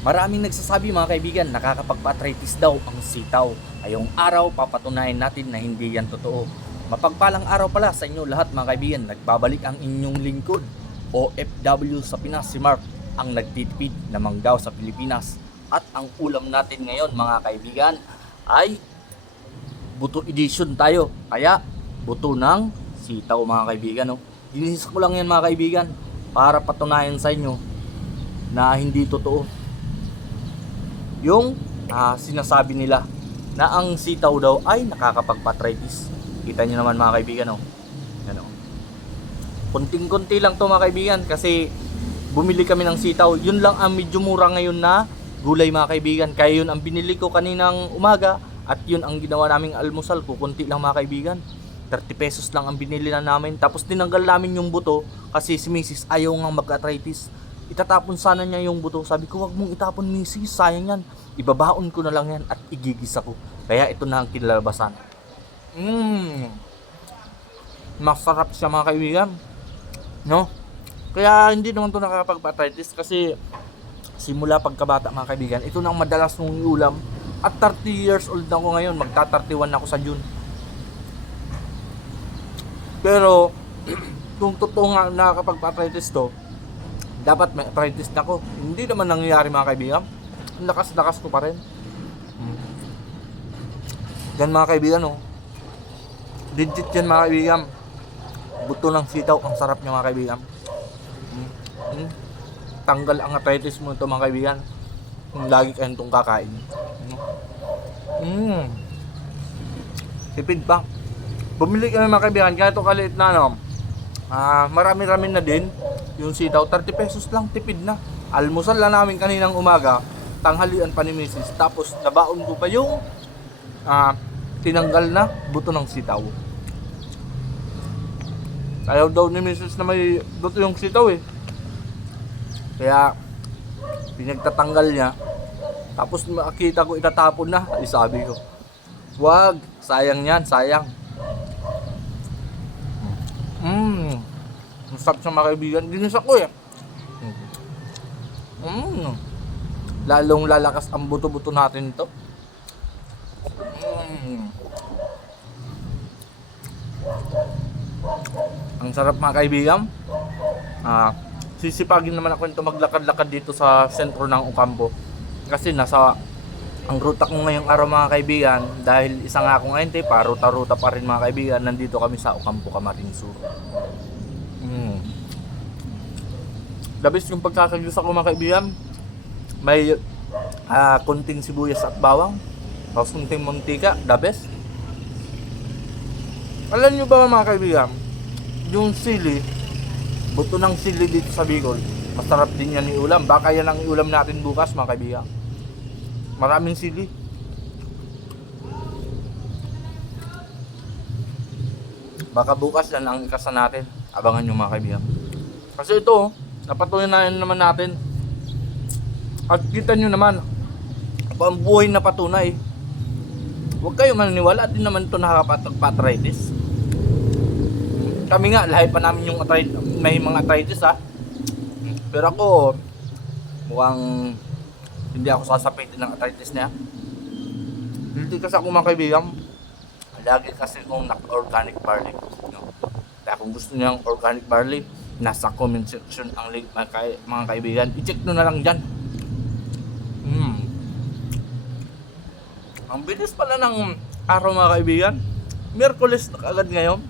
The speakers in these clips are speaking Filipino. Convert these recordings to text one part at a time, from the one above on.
Maraming nagsasabi mga kaibigan, nakakapagpa-arthritis daw ang sitaw. Ngayong araw, papatunayan natin na hindi yan totoo. Mapagpalang araw pala sa inyo lahat mga kaibigan. Nagbabalik ang inyong lingkod, OFW sa Pinas, si Mark, ang nagtitipid na manggaw sa Pilipinas. At ang ulam natin ngayon mga kaibigan ay buto edition tayo. Kaya buto ng sitaw mga kaibigan. No? Ginisa ko lang yan mga kaibigan para patunayan sa inyo na hindi totoo yung sinasabi nila na ang sitaw daw ay nakakapagpa-arthritis. Kita nyo naman mga kaibigan, oh. Yan, oh. Kunting-kunti lang to mga kaibigan kasi bumili kami ng sitaw. Yun lang ang medyo mura ngayon na gulay mga kaibigan. Kaya yun ang binili ko kaninang umaga at yun ang ginawa naming almusal ko. Kunti lang mga kaibigan. 30 pesos lang ang binili na namin. Tapos tinanggal namin yung buto kasi si Mrs. ayaw nga mag-arthritis. Itatapon sana niya yung buto. Sabi ko, wag mong itapon Mrs. Sayang yan. Ibabaon ko na lang yan at igigisa ko. Kaya ito na ang kinalabasan. Masarap siya mga kaibigan. No? Kaya hindi naman ito nakakapag-arthritis kasi simula pagkabata mga kaibigan, ito na ang madalas mong ulam. At 30 years old na ako ngayon. Magta-31 ako sa June. Pero kung totoo nga nakakapag-arthritis to, dapat may arthritis na ako. Hindi naman nangyayari mga kaibigan. Lakas-lakas ko pa rin. Yan mga kaibigan, oh. Legit yan mga kaibigan. Buto ng sitaw, ang sarap niya mga kaibigan. Tanggal ang arthritis mo ito mga kaibigan. Kung lagi kayong itong kakain. Tipid pa. Bumili kami mga kaibigan, kaya ito kaliit na ano. Marami-rami na din yung sitaw, 30 pesos lang, tipid na. Almusal lang namin kaninang umaga, tanghalian pa ni Mrs. Tapos nabaon ko pa yung tinanggal na buto ng sitaw. Ayaw daw ni Mrs. na may buto yung sitaw eh. Kaya pinagtatanggal niya. Tapos makita ko itatapon na. Ay sabi ko, wag, sayang yan, sayang. Masarap siya mga kaibigan. Ginisa ko eh. Lalong lalakas ang buto-buto natin ito. Ang sarap mga kaibigan. Sisipagin naman ako ito maglakad-lakad dito sa sentro ng Ocampo. Kasi nasa ang ruta ko ngayong araw mga kaibigan, dahil isa nga akong ente, paruta-ruta pa rin mga kaibigan, nandito kami sa Ocampo, Camarines Sur. The best yung pagkakagusa ko mga kaibigan. May kunting sibuyas at bawang, tapos kunting mantika, the best. Alam nyo ba mga kaibigan, yung sili, buto ng sili dito sa Bicol, masarap din yan iulam. Baka yan ang iulam natin bukas mga kaibigan. Maraming sili. Baka bukas yan ang ikasa natin. Abangan nyo mga kaibigan. Kasi ito, napatunayan naman natin. At kita nyo naman, ang buhay na patunay. Huwag kayo maniniwala, din naman ito nakakapag-arthritis. Kami nga, lahi pa namin yung may mga arthritis ha. Pero ako, mukhang hindi ako sasapitin ng arthritis niya. Hindi kasi ako mga kaibigan, lagi kasi kung organic barley. No? Kaya kung gusto niyo ng organic barley, nasa comment section ang link mga kaibigan. I-check nyo na lang dyan. Ang bilis pala ng araw mga kaibigan. Miyerkules na agad ngayon.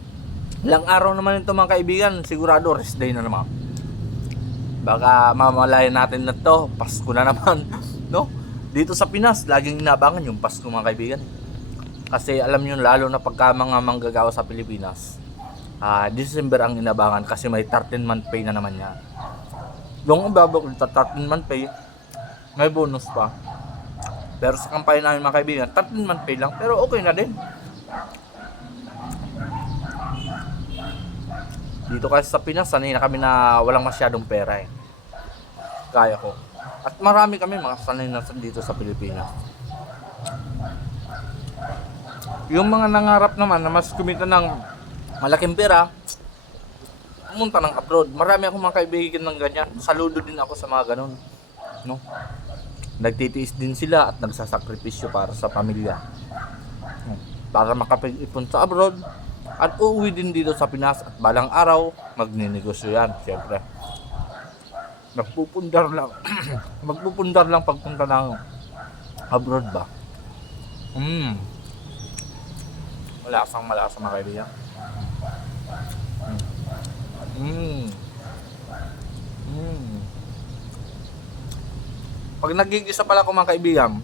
Ilang araw naman ito mga kaibigan. Sigurado rest day na naman. Baka mamalayan natin na to. Pasko na naman. No? Dito sa Pinas, laging inabangan yung Pasko mga kaibigan. Kasi alam nyo, lalo na pagka mga manggagawa sa Pilipinas, December ang inabangan kasi may 13-month pay na naman yan. Yung ibabak dito, 13-month pay, may bonus pa. Pero sa kampanya namin mga kaibigan, 13-month pay lang, pero okay na din. Dito kasi sa Pinas, sanay na kami na walang masyadong pera eh. Kaya ko. At marami kami mga sanay na dito sa Pilipinas. Yung mga nangarap naman na mas kumita ng malaking pera, pumunta ng abroad. Marami akong mga kaibigan ng ganyan. Saludo din ako sa mga ganun. No? nagtitiis din sila at nagsasakripisyo para sa pamilya. Para makapag-ipon sa abroad at uuwi din dito sa Pinas at balang araw magninegosyo yan, siyempre. Magpupundar lang magpupundar lang pagpunta ng abroad ba. Malasang malasa mga kaibigan. Pag nagigisa pala ko mga kaibigan,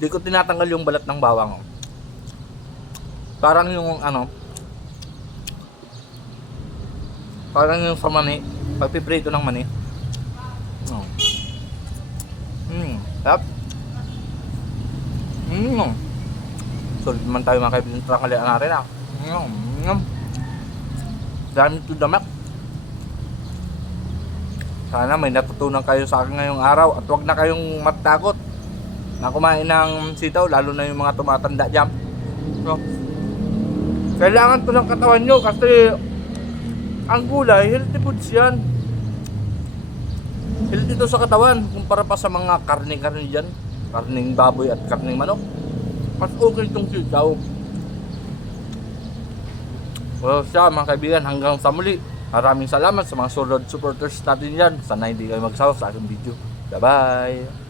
di ko tinatanggal yung balat ng bawang. Parang yung parang yung sa mani, pagpiprito ng mani. Tap. Solid man tayo mga kaibigan, trakalian natin Dami to damak. Sana may natutunan kayo sa akin ngayong araw at huwag na kayong matakot na kumain ng sitaw, lalo na yung mga tumatanda dyan. So, kailangan to ng katawan nyo kasi ang gulay, healthy foods yan. Healthy to sa katawan kumpara pa sa mga karne-karne dyan, karning baboy at karning manok. Mas okay itong sitaw. Well, siya mga kaibigan, hanggang sa muli. Maraming salamat sa mga solid supporters natin dyan. Sana hindi kayo magsawa sa aking video. Bye bye.